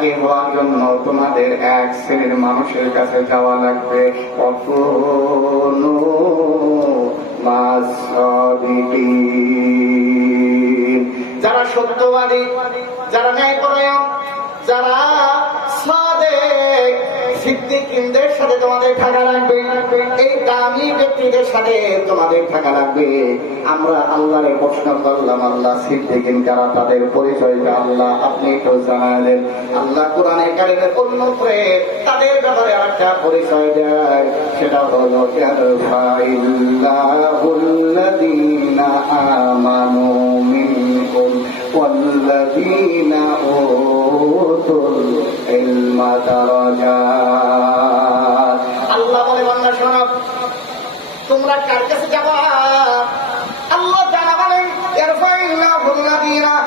আর হওয়ার জন্য তোমাদের এক শ্রেণির মানুষের কাছে যাওয়া লাগবে। মাসাদিকিন যারা সত্যবাদী, যারা ন্যায়পরায়ণ ব্যক্তিদের সাথে তোমাদের থাকা লাগবে আমরা আল্লাহরে প্রশ্ন করলাম আল্লাহ সিদ্দিকিন যারা তাদের পরিচয়টা আল্লাহ আপনি একটু জানালেন আল্লাহ কোরআনে কারিমের অন্যত্রে তাদের ব্যাপারে একটা পরিচয় দেয় সেটা হলো ইয়ারফাইল্লাহুল্লাযীনা আমানু মিনকুম والذين أوتوا العلم درجات তোমরা কার কাছে যাবা? আল্লাহ তাআলা বলেন ইয়ারফাইল্লাহুল্লাযীনা আমানু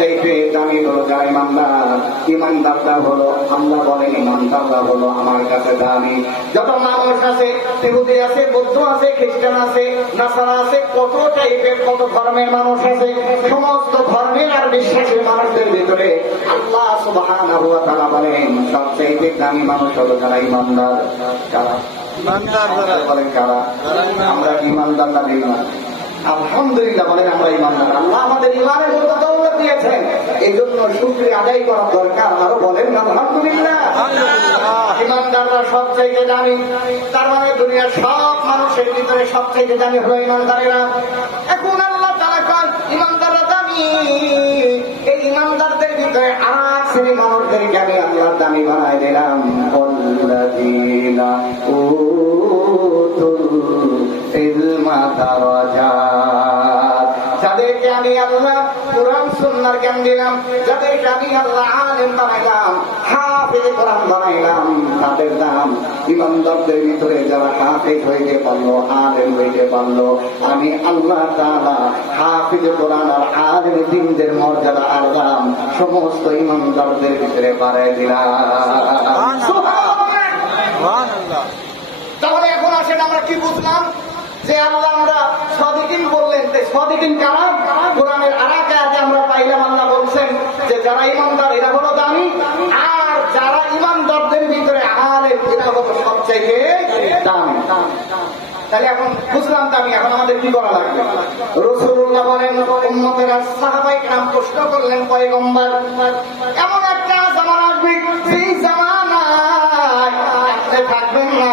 সবচাইতে দামি যারা ইমানদার ইমানদারটা হলো আল্লাহ বলেন ইমানদাররা হলো আমার কাছে দামি। যত মানুষ আছে ইহুদি আছে বৌদ্ধ আছে খ্রিস্টান আছে নাসারা আছে কত টাইপের কত ধর্মের মানুষ আছে সমস্ত ধর্মের আর বিশ্বাসের মানুষদের ভিতরে আল্লাহ সুবহানাহু ওয়া তাআলা বলেন সবচাইতে দামি মানুষ হলো যারা ইমানদার। কারা? বলেন কারা? আমরা ইমানদার না বেঈমান। আলহামদুলিল্লাহ বলেন আমরা ইমানদার। আল্লাহ আমাদের ইমানের এই জন্য শুক্রিয়া আদায় করা দরকার আরো বলেন না আলহামদুলিল্লাহ ইমানদাররা সবচাইতে দামি তার মানে দুনিয়ার সব মানুষের ভিতরে সবচাইতে দামি হলো ইমানদারেরা এখন আল্লাহ তারা কয় ইমানদাররা দামি এই ইমানদারদের ভিতরে আর এক শ্রেণী মানুষদেরকে আমি আল্লাহর দামি বানাই দিলাম والذين أوتوا العلم درجات জ্ঞান দিলাম যাদেরকে আমি আল্লাহ আলেম বানাইলাম হাফেজ কোরআন বানাইলাম তাদের নাম ইমানদারদের ভিতরে যারা হাফেজ হইতে পারল আলেম হইতে পারল আমি আল্লাহ তাআলা হাফিজ কোরআন আর আলেম দিনদের মর্যাদা আর দাম সমস্ত ইমানদারদের ভিতরে বাড়াই দিলাম। তাহলে এখন আসেন আমরা কি বুঝলাম? যে আল্লাহ আমরা সদিকিন বললেন যে সদিকিন কারা? কোরআনের আর এক আমরা পাইলাম যারা ইমানদার এরা হলো দামি। আর যারা ইমানদারদের ভিতরে আলেম এরা হলো সবচাইতে দামি। তাহলে এখন বুঝলাম তো আমি, এখন আমাদের কি করা লাগবে? রসুল্লাহ বলেন নাম প্রশ্ন করলেন পয়গম্বর, এমন একটা জামান থাকবেন না?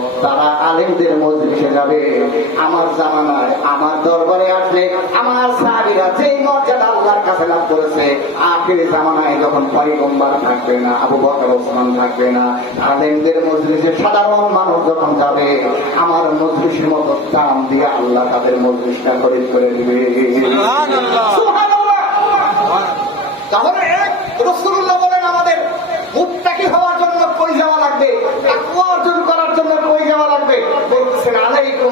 তারা আলেমদের মজলিসে যাবে আমার জামানায় আমার দরবারে আসলে আমার সাহাবিরা যেই মর্যাদা আল্লাহর কাছে লাভ করেছে আখির জামানায় যখন পয়গম্বার থাকবে না আবু বকর ওসমান থাকবে না আলেমদের মজলিসে সাধারণ মানুষ যখন যাবে আমার মজলিসের মতো দাম দিয়ে আল্লাহ তাদের মজলিসটা খরিদ করে দিবে। তাহলে রসুল্লাহ বলেন আমাদের মুত্তাকি হওয়ার জন্য কই যাওয়া লাগবে তাকওয়া অর্জন করার জন্য কই যাওয়া লাগবে বলতেছেন আলাইকুম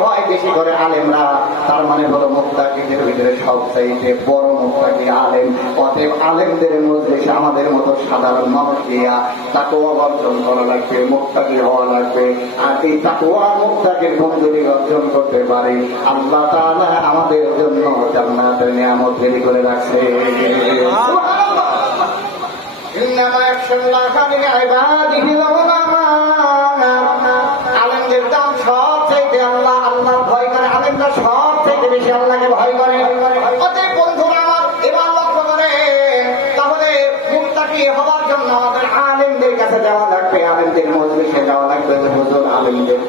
ভয় বেশি করে আলেমরা তার মানে হলো মুক্তাকিদের ভিতরে সব চাইতে বড় মুক্তাকি আলেম অতএব আলেমদের মধ্যে আমাদের মতো সাধারণ মানুষ দিয়া তাকওয়া অর্জন করা লাগবে মুক্তাকি হওয়া লাগবে আর এই তাকওয়া মুক্তাকির গুণ যদি অর্জন করতে পারি আল্লাহ তাআলা আমাদের জন্য জান্নাতের নিয়ামত তৈরি করে রাখছে إنما يخشى الله من عباده العلماء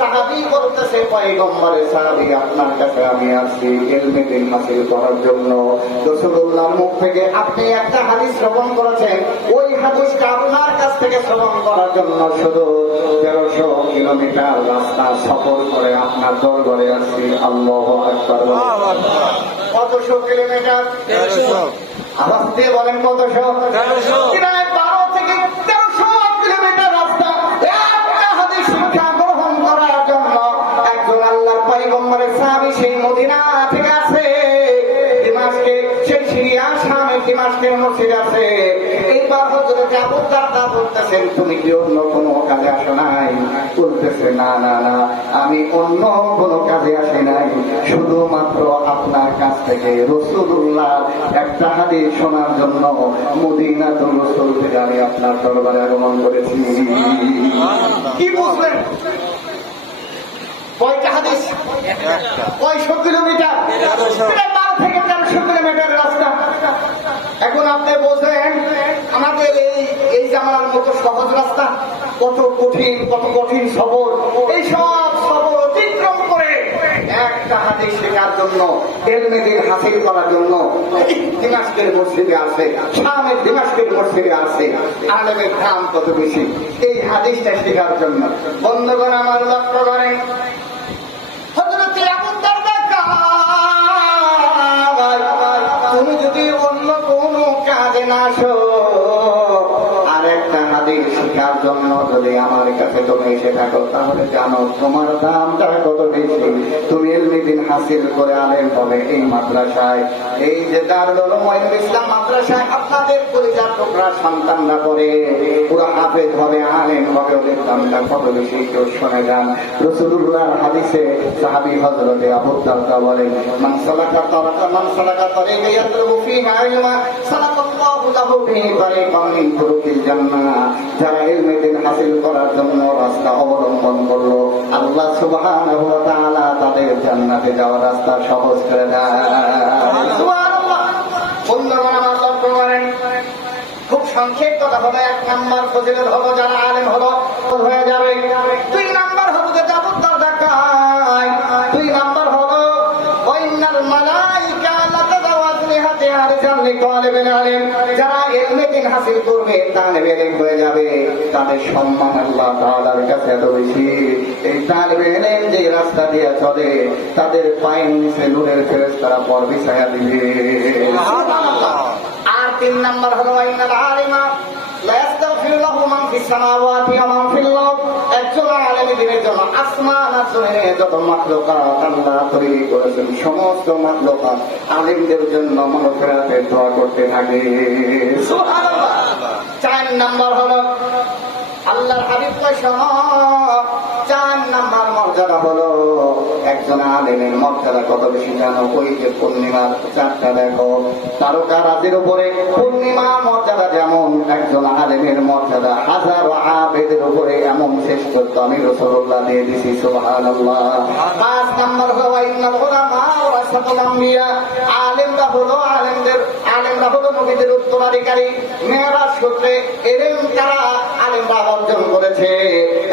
সাহাবী বলতেছে পয়গম্বরের সাহাবী আপনার কাছে আমি আসছি ইলমে হাসিল করার জন্য। রাসূলুল্লাহর মুখ থেকে আপনি একটা হাদিস শ্রবণ করেছেন ওই হাদিসটা আপনার কাছ থেকে শ্রবণ করার জন্য শুধু তেরোশো কিলোমিটার রাস্তা সফর করে আপনার দরবারে আসছি। আল্লাহ আকবার। কতশো কিলোমিটার? দিয়ে বলেন কতশো? মদিনা থেকে আছে দিমাশকে সেই সিরিয়া শামে দিমাশকের মসজিদ আছে। এইবার হজরত আবু দারদা বলতেছেন তুমি কি অন্য কোনো কাজে আসো নাই? বলতেছে না না না আমি অন্য কোনো কাজে আসি নাই। শুধুমাত্র আপনার কাছ থেকে রসুল্লাহ একটা হাদিস শোনার জন্য মদিনা তো রসুল থেকে আমি আপনার দরবারে আগমন করেছি। কি বুঝলেন? হাদিস কয়শো কিলোমিটার বারো থেকে তেরোশো কিলোমিটার রাস্তা। এখন আপনি বোঝেন, আমাদের এই এই জামানার মতো সহজ রাস্তা, কত কঠিন কত কঠিন সবর। এই সব সবর অতিক্রম করে একটা হাদিস শেখার জন্য এলমেদিন হাসিল করার জন্য দিমাসকের মসজিদে আছে, শামের দিমাসকের মসজিদে আছে, আলেমের দাম কত বেশি এই হাদিসটা শেখার জন্য। বন্ধুগণ, আমার লক্ষ্য করেন না আসো। আর একটা হাদিস শেখার জন্য যদি আমার কাছে তুমি তাহলে জানো তোমার দামটা কত বেশি। তুমি হাসিল করে মাদ্রাসায়। এই মাদ্রাসায় আপনাদের পরিচার টুকরা সন্তানরা করে পুরো হাফেজ হবে আলেন হবে, ওদের দামটা কত বেশি কেউ শুনে যান। রসুল্লাহর হাদিসে সাহাবী হযরতে আবু দারদা বলেন, মান সালাকা তারাকা যারা ইলমে হাসিল করার জন্য রাস্তা অবলম্বন করল, আল্লাহ তাআলা তাদের জান্নাতে যাওয়ার রাস্তা সহজ করে দেয়। সংক্ষেপ কথা হলো এক নাম্বার ফজিলত হলো যারা আলেম হলো হয়ে যাবে। দুই নাম্বার হলো যে যাবত দেখায়। দুই হলো মালাইকা করবে হয়ে যাবে। তাদের সম্মান আল্লাহ এই যে রাস্তা দিয়ে চলে, তাদের পর দিবে। তিন নাম্বার হলো জন্য করতে থাকে। চার নাম্বার আল্লাহর চার নাম্বার মর্যাদা হলো একজন আলেমের মর্যাদা কত বেশি জানো? ওই যে পূর্ণিমার চারটা দেখো। তারকা রাতের উপরে পূর্ণিমা মর্যাদা যেমন, একজন আলেমের মর্যাদা হাজার আবেদের উপরে এমন শেষ করতো আমি রসুল্লাহ দিয়ে দিছি, সুবহানাল্লাহ। পাঁচ নাম্বার হলো আলেমরা হলো হলো নবীদের উত্তরাধিকারী মেয়েরাজ সূত্রে এলেম তারা আলেমরা অর্জন করেছে।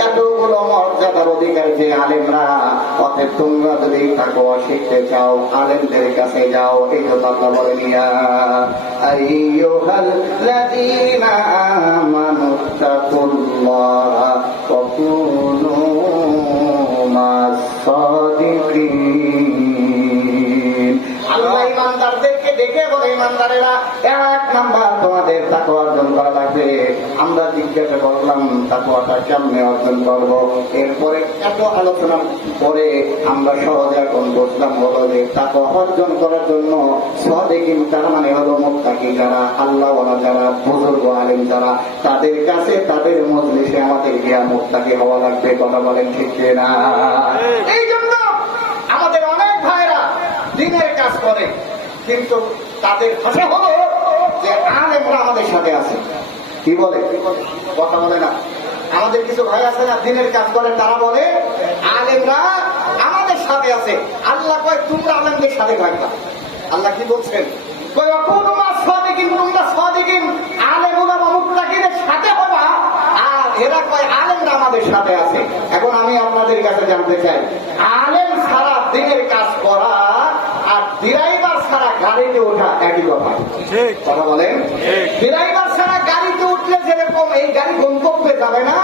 এতগুলো মর্যাদার অধিকার যে আলেমরা অতএব তোমরা যদি থাকো শিখতে চাও আলেমদের কাছে যাও এই জন্য আল্লাহ বলেন ইয়া আইয়ুহাল লাযীনা আমানু তাকুল্লাহা ওয়া কুনু মাস সাদিকিন। আল্লাহ ইমানদারদেরকে দেখে বলে ইমানদারেরা এক নাম্বার তোমাদের তাকে অর্জন করা লাগবে। আমরা জিজ্ঞাসা করলাম তাকুয়াটা কেমনে অর্জন করব? এরপরে এত আলোচনার পরে আমরা সহজে এখন বুঝলাম বলো যে তাকে অর্জন করার জন্য সদেকিন তার মানে হলো যারা আল্লাহ যারা বুজুর্গ আলেম যারা তাদের কাছে তাদের মজলিসে আমাদের গিয়া হওয়া লাগবে কথা বলেন ঠিক না এই জন্য আমাদের অনেক ভাইরা দিনের কাজ করে কিন্তু তাদের ভাষা হলো যে আলেমরা আমাদের সাথে আছে। কি বলে? কথা বলে না। আমাদের কিছু ভাই আছে না, দিনের কাজ করে, তারা বলে, আলেমরা আমাদের সাথে আছে। আল্লাহ কয়, তোমরা আলেমদের সাথে থাকবা। আল্লাহ কি বলছেন? আলেমরা আমাদের সাথে আছে। এখন আমি আপনাদের কাছে জানতে চাই, আলেম গাড়িতে ওঠা একই কথা। কথা বলেন? ড্রাইভার ছাড়া গাড়িতে উঠলে যেরকম এই গাড়ি গন্তব্যে যাবে না